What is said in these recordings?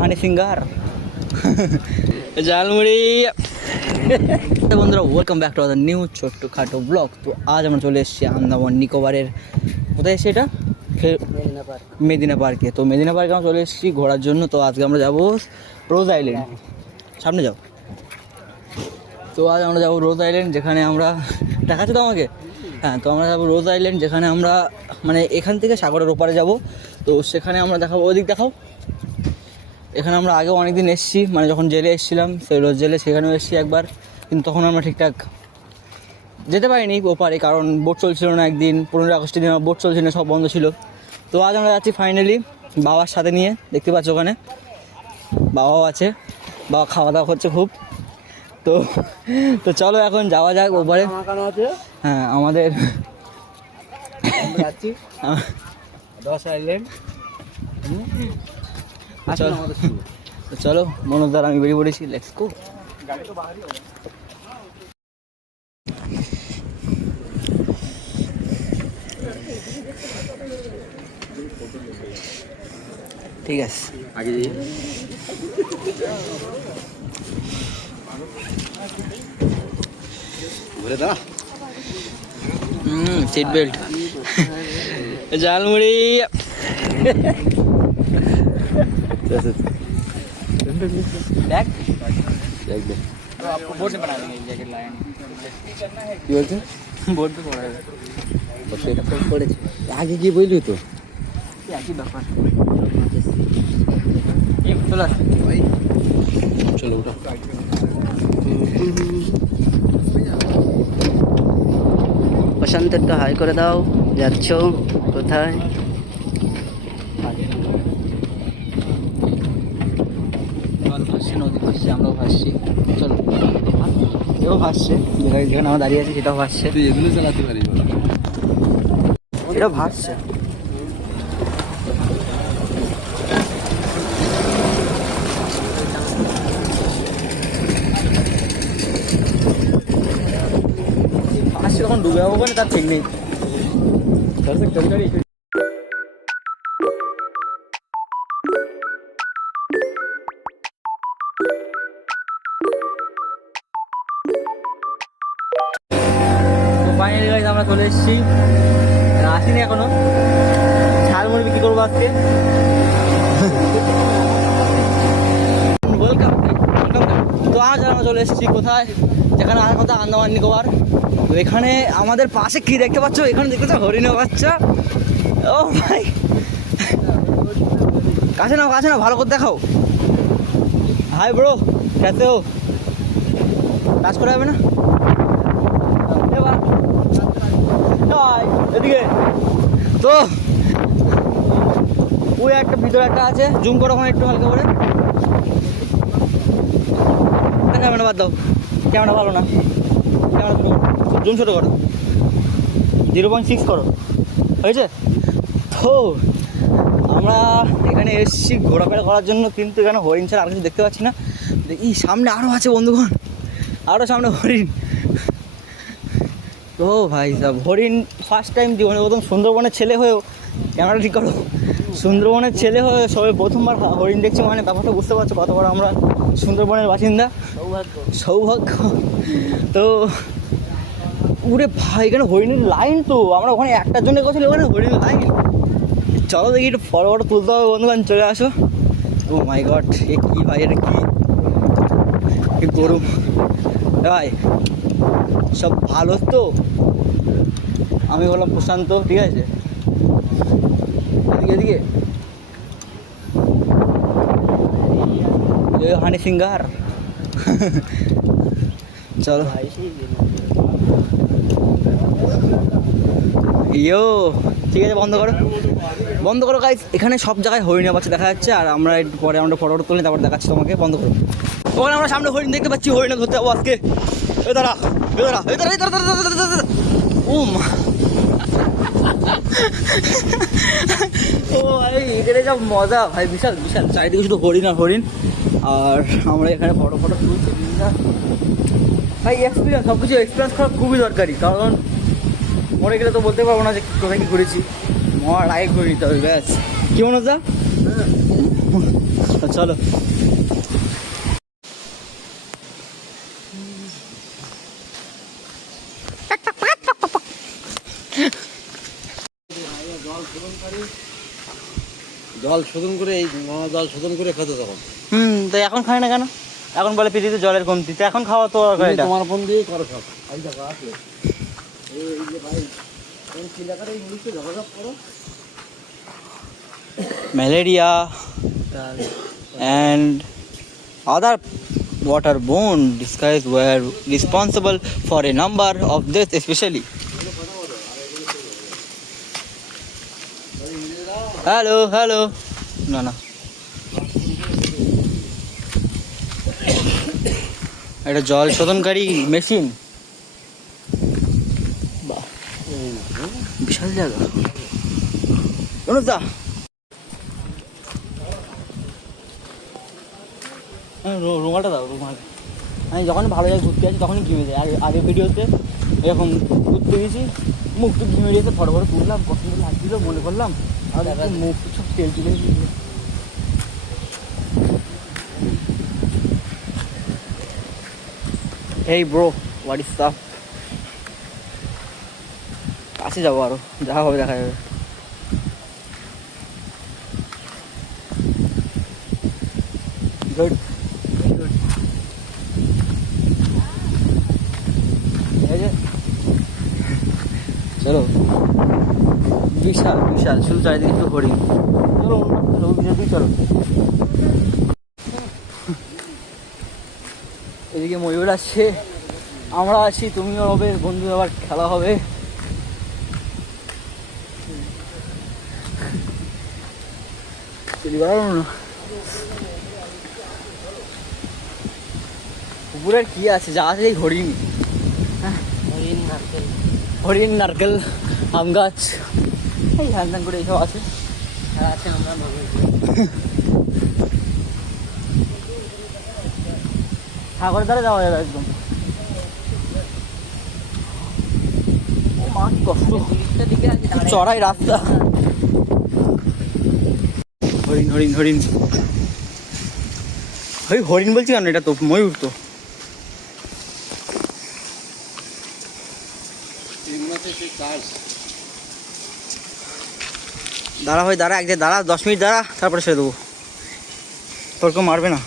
হানি singer jhalmuri. বন্ধুরা welcome back to other new ছোট্ট খাটো ব্লগ। তো আজ আমরা চলে এসেছি আন্দামান নিকোবরের, কোথায় এসেছি এটা, মেদিনা পার্কে। তো মেদিনা পার্কে আমরা চলে এসেছি ঘোরার জন্য। তো আজকে আমরা যাবো রোজ আইল্যান্ড, সামনে যাও। তো আজ আমরা যাবো রোজ আইল্যান্ড, যেখানে আমরা দেখাচ্ছি তো আমাকে, হ্যাঁ। তো আমরা যাবো রোজ আইল্যান্ড, যেখানে আমরা মানে এখান থেকে সাগরের ওপারে যাব। তো সেখানে আমরা দেখাবো, ওদিক দেখাও। এখানে আমরা আগেও অনেক দিন এসেছি, মানে যখন জেলে এসেছিলাম, সেই রোজ জেলে, সেখানেও এসেছি একবার, কিন্তু তখন আমরা ঠিকঠাক যেতে পারিনি ওপারে, কারণ বোট চলছিল না। একদিন 15 আগস্টের দিন বোট চলছিল না, সব বন্ধ ছিল। তো আজ আমরা যাচ্ছি ফাইনালি বাবার সাথে নিয়ে, দেখতে পাচ্ছ ওখানে বাবাও আছে, বাবা খাওয়া দাওয়া করছে খুব। তো তো চলো এখন যাওয়া যাক ওপারে। হ্যাঁ, আমাদের যাচ্ছি রোজ আইল্যান্ড। চলো মনোজ দ্বারা আমি বেরিয়ে পড়েছি, লেটস গো। ঠিক আছে, আগে ঘুরে দাঁড়া। Seat belt, jhalmuri. দেখ बोर्ड से बना देंगे जैकेट लाए কি বলছে বোর্ড তো পড়া যাবে, সেটা তো পড়েছে আগে কি বললি তো একই ব্যাপার। এই চলো ভাই, চলো ওটা প্রশান্ত একটা হাই করে দাও। যাচ্ছ কোথায়? নদী ভাসছে, আমরাও ভাসছি। চলো, এও ভাসছে, যেখানে আমরা দাঁড়িয়ে আছি সেটাও ভাসছে। তুই এগুলো চালাতে পারিস, এটাও ভাসছে। ভাসছে, কখন ডুবে যাবো না তার ঠিক নেই। ফাইনালি গাইস আমরা চলে এসেছি, আসিনি এখনো। ঝালমুড়ি বিক্রি করবো আজকে। ওয়েলকাম। তো আজ আমরা চলে এসেছি কোথায়, যেখানে আর কথা আন্দামান নিকোবর। তো এখানে আমাদের পাশে কি দেখতে পাচ্ছ, এখানে দেখতে পাচ্ছ হরিণের বাচ্চা। ও ভাই, কাছে নাও, কাছে নাও, ভালো করে দেখাও। হাই ব্রো, কেসে হো? কাজ করা যাবে না এদিকে? তো ওই একটা ভিতরে একটা আছে, জুম করো ওখানে একটু হালকা করে। ক্যামেরা বাদ দাও, ক্যামেরা ভালো না, ক্যামেরা ছোটো করো, জুম ছোটো করো, 0.6 করো, হয়েছে? তো আমরা এখানে এসেছি ঘোরাফেরা করার জন্য, কিন্তু এখানে হরিণ ছাড়া আর কিছু দেখতে পাচ্ছি না। এই সামনে আরও আছে বন্ধুগণ, আরও সামনে হরিণ। তো ভাই সাহেব, হরিণ ফার্স্ট টাইম জীবনে প্রথম, সুন্দরবনের ছেলে হয়েও, ক্যামেরা ঠিক করো, সুন্দরবনের ছেলে হয়ে সবে প্রথমবার হরিণ দেখছি, মানে ব্যাপারটা বুঝতে পারছো কত বড় আমরা সুন্দরবনের বাসিন্দা। সৌভাগ্য। তো উরে ভাই, এখানে হরিণের লাইন। তো আমরা ওখানে একটার জন্য গেছিলাম, ওখানে হরিণের লাইন। চলো দেখি একটু ফটো ফটো তুলতে হবে বন্ধুগণ, চলে আসো। ও মাই গড, এ কী ভাই, এটা কী গরু ভাই। সব ভালো তো? আমি বললাম প্রশান্ত, ঠিক আছে? এদিকে এদিকে হানি সিঙ্গার। চলো ইয়ো, ঠিক আছে, বন্ধ করো, বন্ধ করো গাইস। এখানে সব জায়গায় হরিণের বাচ্চা দেখা যাচ্ছে, আর আমরা একটু পরে আমরা ফটো তুলে তারপর দেখাচ্ছি তোমাকে। বন্ধ করো। ওখানে আমরা সামনে হরিণ দেখতে পাচ্ছি, হরিণে ধরতে যাবো আজকে। এই দাঁড়া, এই দাঁড়া, এই দাঁড়া, এই দাঁড়া। ও ভাই, এখানে যা মজা ভাই, বিশাল বিশাল চারিদিকে শুধু হরিণ আর হরিণ। আর আমরা এখানে ফটো ফটো তুলছি ভাই। এক্সপিরিয়েন্স, সব কিছু এক্সপিরিয়েন্স করা খুবই দরকারি, কারণ মরে গেলে তো বলতে পারবো না যে কোথায় কী করেছি। মরার আগে করে নিতে হবে, ব্যাস। কি মনে হচ্ছে? তো চলো। জল শোধন করে এই জল শোধন করে খেতে তখন তো এখন খায় না কেন? এখন বলে পৃথিবীতে জলের কমতি, তো এখন খাওয়া তো এটা তোমার ফোন দিয়ে করো সব এই জায়গা আসলে এই যে ভাই কোন এলাকার এই মুড়িতে যোগাযোগ করো। Malaria and other waterborne diseases were responsible for a number of deaths, especially. Hello. না এটা জল শোধনকারী মেশিন। বাহ, বিশাল জায়গা। অনুদা রুমালটা দাও, রুমাল। আমি যখন ভালো জায়গায় ঘুরতে আসি তখনই ঘিমে যায়। আগে ভিডিওতে এরকম ঘুরতে গেছি, মুখ টুক ঘিমে গিয়েছে, ফটো তুললাম, পছন্দ লাগছিল, মনে করলাম, আর মুখ সব তেল তুলে গিয়েছিল। Hey bro, what is up? কাছে যাবো, আরো যা হবে দেখা যাবে। Good good. চলো, বিশাল শুধু চারিদিকে একটু হরিণ। চলো চলো, এদিকে ময়ূর আসছে, আমরা আছি, তুমিও হবে, বন্ধু আবার খেলা হবে। পুকুরের কি আছে, যা আছে এই হরিণ, হরিণ নারকেল আম গাছ, এই হ্যান ত্যান করে এইসব আছে। আমরা সাগরের ধারে যাওয়া যাবে একদম। কষ্ট, চড়াই রাস্তা। হরিণ হরিণ বলছি কেন, এটা তো ময়ূর। তো দাঁড়া ভাই, দাঁড়া, এক যে দাঁড়া, 10 মিনিট দাঁড়া, তারপরে ছেড়ে দেবো। তোর কেউ মারবে না।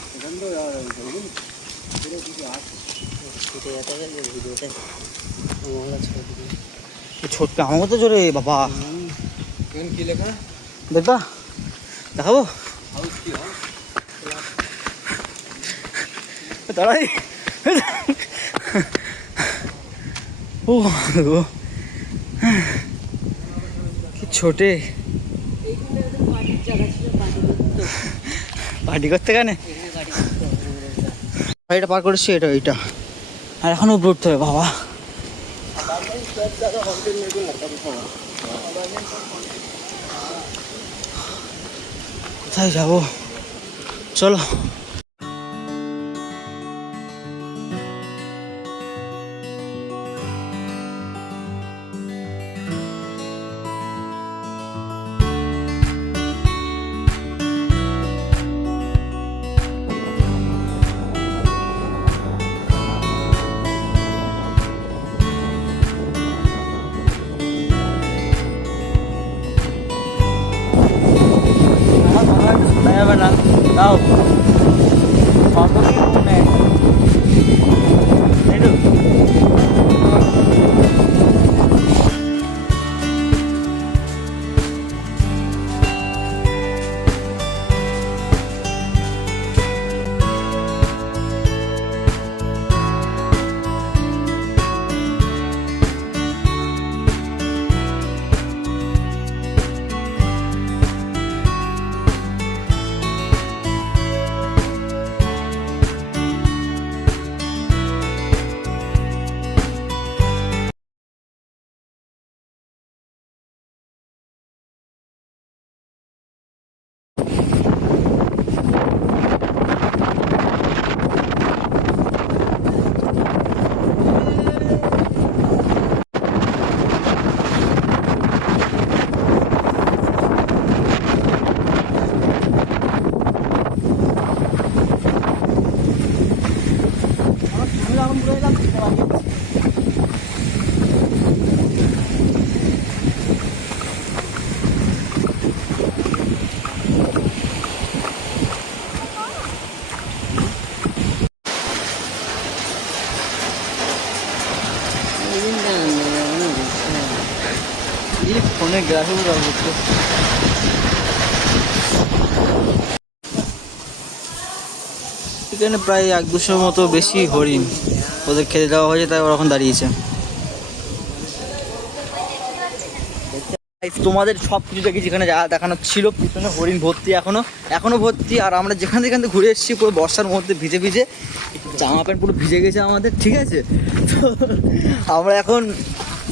ছোট্ট আমার মতো জোরে বাবা, কি লেখা দেখবা, দেখাবো, দাঁড়াই। ও কি ছোটে, পার্টি করতে কেন এটা পার করেছি, এইটা আর এখনো উপরে উঠতে হবে বাবা। কোথায় যাবো, চলো। যাবে না, দাও কত কি মনে গ্রাফিক করতে। এখানে প্রায় 1-200 মতো বেশি হরিণ, ওদের খেতে দেওয়া হয়েছে তাই ওরা এখন দাঁড়িয়েছে। তোমাদের সব কিছু দেখি, যেখানে যা দেখানো ছিল পিছনে হরিণ ভর্তি, এখনো ভর্তি। আর আমরা যেখান থেকে ঘুরে এসেছি পুরো বর্ষার মধ্যে ভিজে ভিজে, জামা প্যান্ট পুরো ভিজে গেছে আমাদের, ঠিক আছে। তো আমরা এখন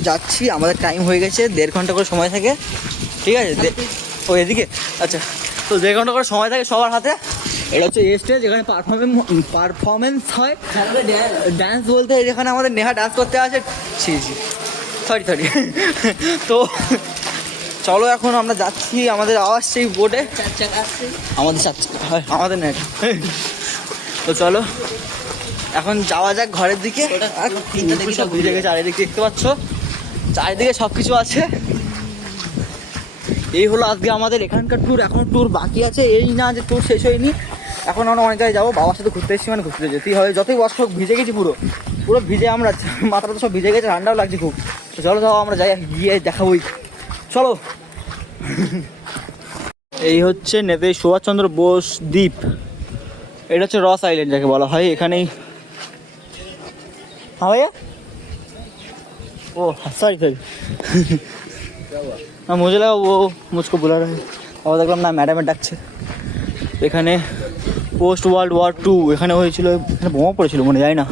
যাচ্ছি, আমাদের টাইম হয়ে গেছে, 1.5 ঘন্টা করে সময় থাকে, ঠিক আছে। ও এদিকে, আচ্ছা। তো 1.5 ঘন্টা করে সময় থাকে সবার হাতে। এটা হচ্ছে স্টেজ, যেখানে পারফরমেন্স হয়, ড্যান্স বলতে যেখানে আমাদের নেহা ডান্স করতে আসে। সরি তো চলো এখন আমরা যাচ্ছি, আমাদের আওয়াজ সেই বোটে আমাদের না এটা। তো চলো এখন যাওয়া যাক ঘরের দিকে। সব ভিজে গেছে, চারিদিকে দেখতে পাচ্ছ, চারিদিকে সব কিছু আছে। এই হলো আজকে আমাদের এখানকার ট্যুর। এখন ট্যুর বাকি আছে, এই না যে ট্যুর শেষ হয়নি, এখন আমরা অনেক জায়গায় যাবো। বাবার সাথে ঘুরতে এসেছি, মানে ঘুরতে যেতেই হবে, যতই বর্ষা হোক। ভিজে গেছি পুরো ভিজে, আমরা মাথাটা তো সব ভিজে গেছে, ঠান্ডাও লাগছে খুব। তো চলো আমরা যাই, গিয়ে দেখাবোই, চলো। এই হচ্ছে নেতাজি সুভাষচন্দ্র বোস দ্বীপ, এটা হচ্ছে রস আইল্যান্ড যাকে বলা হয়। এখানেই হ্যাঁ ভাইয়া, ও সরি না, মুঝে লাগা ও মুঝকো বুলা রहा है। আবার দেখলাম না ম্যাডামের ডাকছে। এখানে পোস্ট ওয়ার্ল্ড ওয়ার 2 এখানে হয়েছিল, এখানে বোমা পড়েছিল মনে যায় না।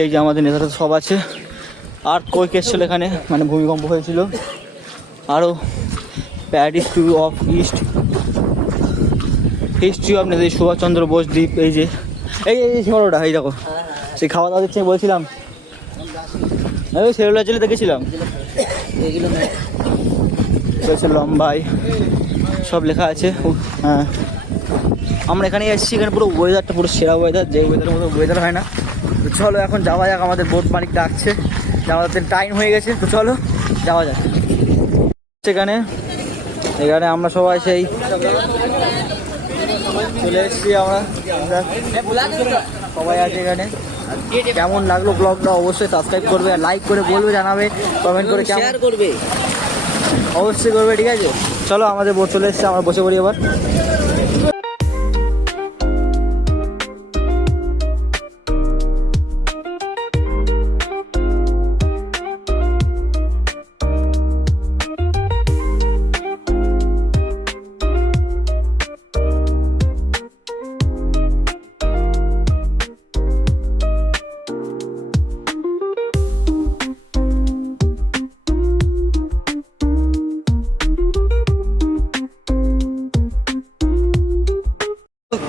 এই যে আমাদের নেতারা সব আছে। আর কই কেস ছিল এখানে, মানে ভূমিকম্প হয়েছিল। আরও Paris to of East, history of Netaji Subhash Chandra Bose দ্বীপ। এই যে এই সীমানোটা, এই দেখো, সেই খাওয়া দাওয়া দিচ্ছে বলছিলাম, ওই সেগুলো চলে দেখেছিলাম। লম্বাই সব লেখা আছে। হ্যাঁ, আমরা এখানে এসেছি, এখানে পুরো ওয়েদারটা পুরো সেরা ওয়েদার, যে ওয়েদারের মতো ওয়েদার হয় না। তো চলো এখন যাওয়া যাক, আমাদের বোট মালিক ডাকছে, আমাদের টাইম হয়ে গেছে। তো চলো যাওয়া যাক। এখানে আমরা সবাই সেই চলে এসেছি, আমরা সবাই আছে এখানে। কেমন লাগলো ব্লগটা অবশ্যই সাবস্ক্রাইব করবে, আর লাইক করে বলবে, জানাবে, কমেন্ট করে শেয়ার করবে, অবশ্যই করবে, ঠিক আছে। চলো আমাদের বোট চলে এসেছে, আমরা বসে পড়ি এবার।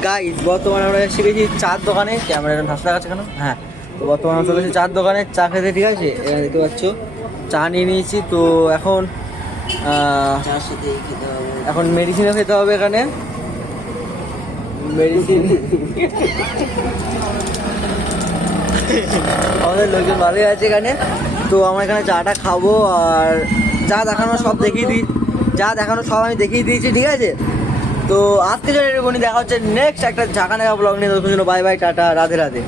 গাইস বর্তমানে আমরা এসে গেছি চার দোকানে, ক্যামেরাটা ভাসা দেখাচ্ছে কেন? হ্যাঁ, তো বর্তমানে আমরা চলে এসেছি চার দোকানে চা খেতে, ঠিক আছে। এখানে দেখতে পাচ্ছ চা নিয়ে নিয়েছি। তো এখন এখন মেডিসিনও খেতে হবে এখানে, মেডিসিন। আমাদের লোকজন ভালোই আছে এখানে। তো আমরা এখানে চাটা খাবো, আর যা দেখানো সব দেখিয়ে দিই, আমি দেখিয়ে দিয়েছি, ঠিক আছে। তো আজকে যদি এরকমই দেখা হচ্ছে নেক্সট একটা ঝাঁকা নেওয়া ব্লগ নিয়ে। তখন জন্য bye bye, tata, Radhe Radhe.